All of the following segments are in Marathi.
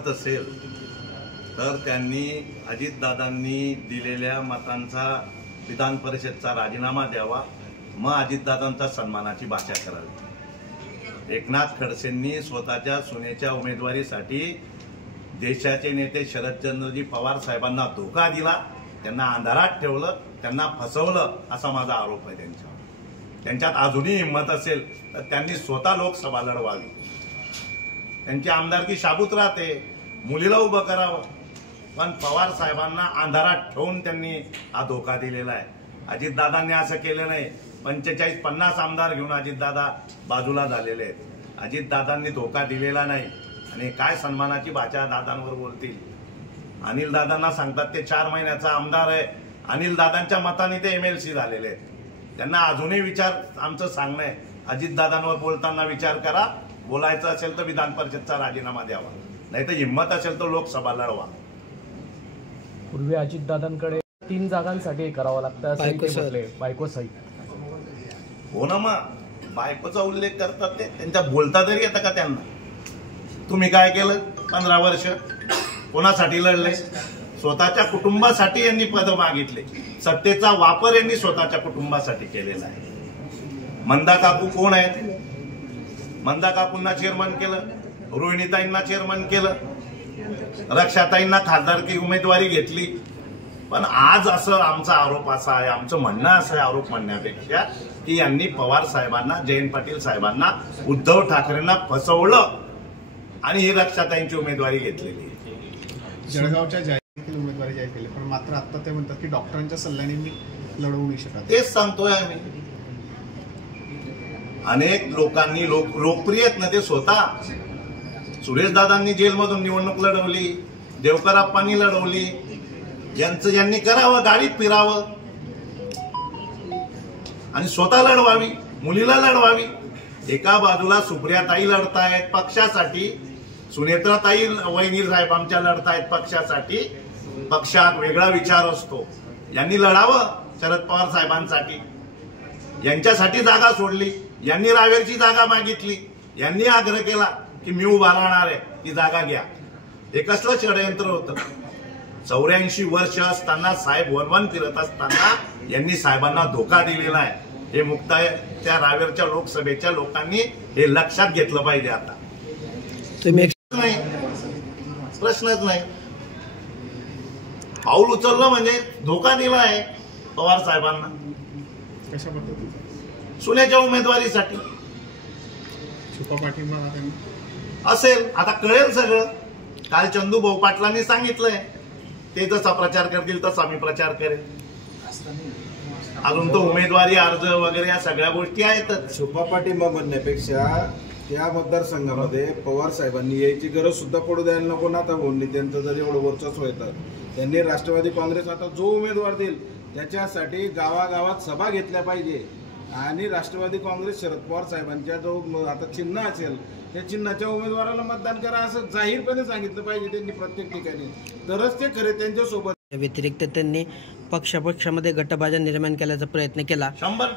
दुखत असेल तर त्यांनी अजितदादांनी दिलेल्या मतांचा विधान परिषदचा राजीनामा द्यावा, मग अजितदादांचा सन्मानाची भाषा करावी। एकनाथ खडसेंनी स्वतःच्या सुनेच्या उमेदवारीसाठी देशाचे नेते शरदचंद्रजी पवार साहेबांना धोका दिला, त्यांना अंधारात ठेवलं, त्यांना फसवलं असा माझा आरोप आहे त्यांच्यावर। त्यांच्यात अजूनही हिंमत असेल तर त्यांनी स्वतः लोकसभा लढवावी, त्यांची आमदारकी शाबूत राहते, मुलीला उभं करावं, पण पवार साहेबांना अंधारात ठेवून त्यांनी हा धोका दिलेला आहे। अजितदादांनी असं केलं नाही। 45-50 आमदार घेऊन अजितदादा बाजूला झालेले आहेत। अजितदादांनी धोका दिलेला नाही आणि काय सन्मानाची भाषा दादांवर बोलतील। अनिल दादांना सांगतात ते 4 महिन्याचा आमदार आहे, अनिल दादांच्या मताने ते MLC झालेले आहेत। त्यांना अजूनही विचार आमचं सांगणं आहे, अजितदादांवर बोलताना विचार करा, बोलायचं असेल तर विधान परिषदचा राजीनामा द्यावा, नाही तर हिंमत असेल तर लोकसभा लढवा। पूर्वी अजितदादांकडे 3 जागांसाठी करावं लागतं असं ते म्हटले, बायको सहित। हो ना, मग बायकोचा उल्लेख करतात ते, त्यांच्या बोलता तरी येतं का त्यांना? तुम्ही काय केलं 15 वर्ष? कोणासाठी लढले? स्वतःच्या कुटुंबासाठी यांनी पद मागितले, सत्तेचा वापर यांनी स्वतःच्या कुटुंबासाठी केलेला आहे। मंदा काकू कोण आहेत? मंदा काकूंना चेअरमन केलं, रोहिणीताईंना चेअरमन केलं, रक्षाताईंना खासदारकी उमेदवारी घेतली। पण आज असं आमचा आरोप असा आहे, आमचं म्हणणं असं आहे आरोप म्हणण्यापेक्षा, की यांनी पवार साहेबांना, जयंत पाटील साहेबांना, उद्धव ठाकरेंना फसवलं आणि ही रक्षाताईंची उमेदवारी घेतलेली आहे। जळगावच्या जाहीर उमेदवारी जाहीर केली, पण मात्र आता ते म्हणतात की डॉक्टरांच्या सल्ल्याने मी लढवू नाही शकत। तेच सांगतोय आम्ही। अनेक लोकांनी लोकप्रिय आहेत ना ते स्वतः। सुरेश दादांनी जेलमधून निवडणूक लढवली, देवकरप्पांनी लढवली, यांनी करावं, गाडीत फिरावं आणि स्वतः लढवावी, मुलीला लढवावी। एका बाजूला सुप्रियाताई लढतायत पक्षासाठी, सुनेत्राताई वहिनी साहेब आमच्या लढतायत पक्षासाठी, पक्षात वेगळा विचार असतो। यांनी लढावं शरद पवार साहेबांसाठी, यांच्यासाठी जागा सोडली, यांनी रावेरची जागा मागितली, यांनी आग्रह केला की मी उभा राहणार आहे, ती जागा घ्या। हे कसलं षडयंत्र होतं? 84 वर्ष असताना साहेब वनवन फिरत असताना यांनी साहेबांना धोका दिलेला आहे। हे मुक्ताय त्या रावेरच्या लोकसभेच्या लोकांनी हे लक्षात घेतलं पाहिजे। आता नाही, प्रश्नच नाही। पाऊल उचललं म्हणजे धोका दिला आहे पवार साहेबांना। कशा पद्धतीने? सुनेच्या उमेदवारीसाठी छुपा पाठिंबा असेल, आता कळेल सगळं। काल चंदूभाऊ पाटलांनी सांगितलंय, ते जसा प्रचार करतील तसा मी प्रचार करेन। अजून तो उमेदवारी अर्ज वगैरे या सगळ्या गोष्टी आहेतच। छुपा पाठिंबा म्हणण्यापेक्षा त्या मतदारसंघामध्ये पवार साहेबांनी यायची गरज सुद्धा पडू द्यायला नको ना। आता भोंडी त्यांचं जर एवढं वर्चस्व येतं, त्यांनी राष्ट्रवादी काँग्रेस आता जो उमेदवार देईल त्याच्यासाठी गावागावात सभा घेतल्या पाहिजे आणि राष्ट्रवादी काँग्रेस शरद पवार साहेबांच्या जो आता चिन्ह असेल त्या चिन्हाच्या उमेदवाराला मतदान करा असं जाहीरपणे सांगितलं पाहिजे त्यांनी प्रत्येक ठिकाणी, तरच ते खरे त्यांच्या सोबत। व्यतिरिक्त त्यांनी पक्षामध्ये गटबाजा निर्माण केल्याचा प्रयत्न केला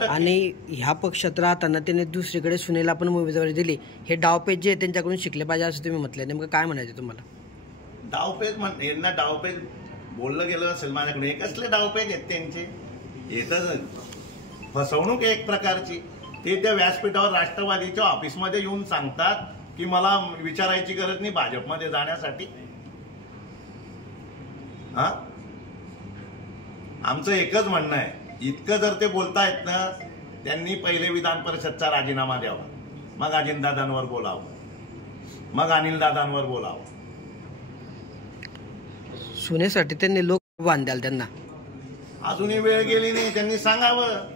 आणि ह्या पक्षात राहताना त्यांनी दुसरीकडे सुनेला पण उमेदवारी दिली। हे डावपेच जे त्यांच्याकडून शिकले पाहिजे असं तुम्ही म्हटलं, नेमकं काय म्हणायचं तुम्हाला? डावपेच म्हणते यांना, डावपेच बोललं गेलं असेल माझ्याकडे, हे कसले डावपेच आहेत त्यांचे? येतच फसवणूक एक प्रकारची। ते त्या व्यासपीठावर राष्ट्रवादीच्या ऑफिसमध्ये येऊन सांगतात की मला विचारायची गरज नाही भाजपमध्ये जाण्यासाठी। हा, आमचं एकच म्हणणं आहे, इतकं जर ते बोलतायत ना, त्यांनी पहिले विधान परिषदचा राजीनामा द्यावा, मग अजितदादांवर बोलावं, मग अनिल दादांवर बोलावं। सुनेसाठी त्यांनी लोक बांधाल, त्यांना अजूनही वेळ गेली नाही। त्यांनी सांगावं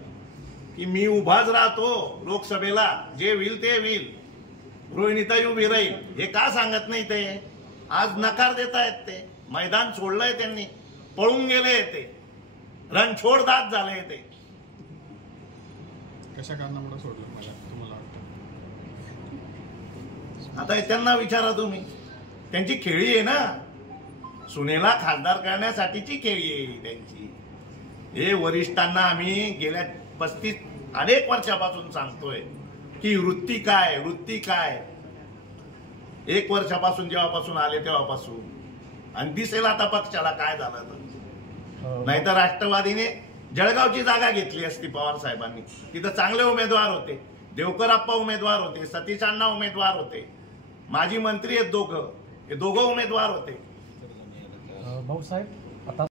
की मी उभाच राहतो लोकसभेला, जे होईल ते होईल, रोहिणीताई उभी राहील। हे का सांगत नाही ते? आज नकार देतायत ते। मैदान सोडलंय त्यांनी, पळून गेले ते, रणछोड दात झाले ते। कशा कारणामुळे सोडलं मला तुम्हाला वाटतं? आता त्यांना विचारा तुम्ही, त्यांची खेळी आहे ना, सुनेला खासदार करण्यासाठीची खेळी आहे त्यांची। हे वरिष्ठांना आम्ही गेल्या 35 अनेक वर्षापासून सांगतोय की वृत्ती काय, वृत्ती काय। 1 वर्षापासून जेव्हापासून आले तेव्हापासून, आणि दिसेल आता पक्षाला काय झालं तर. नाहीतर राष्ट्रवादीने जळगावची जागा घेतली असती पवार साहेबांनी. तिथं चांगले उमेदवार होते, देवकर आप्पा उमेदवार होते, सतीश अण्णा उमेदवार होते, माजी मंत्री आहेत दोघं, हे दोघं उमेदवार होते. भाऊसाहेब, आता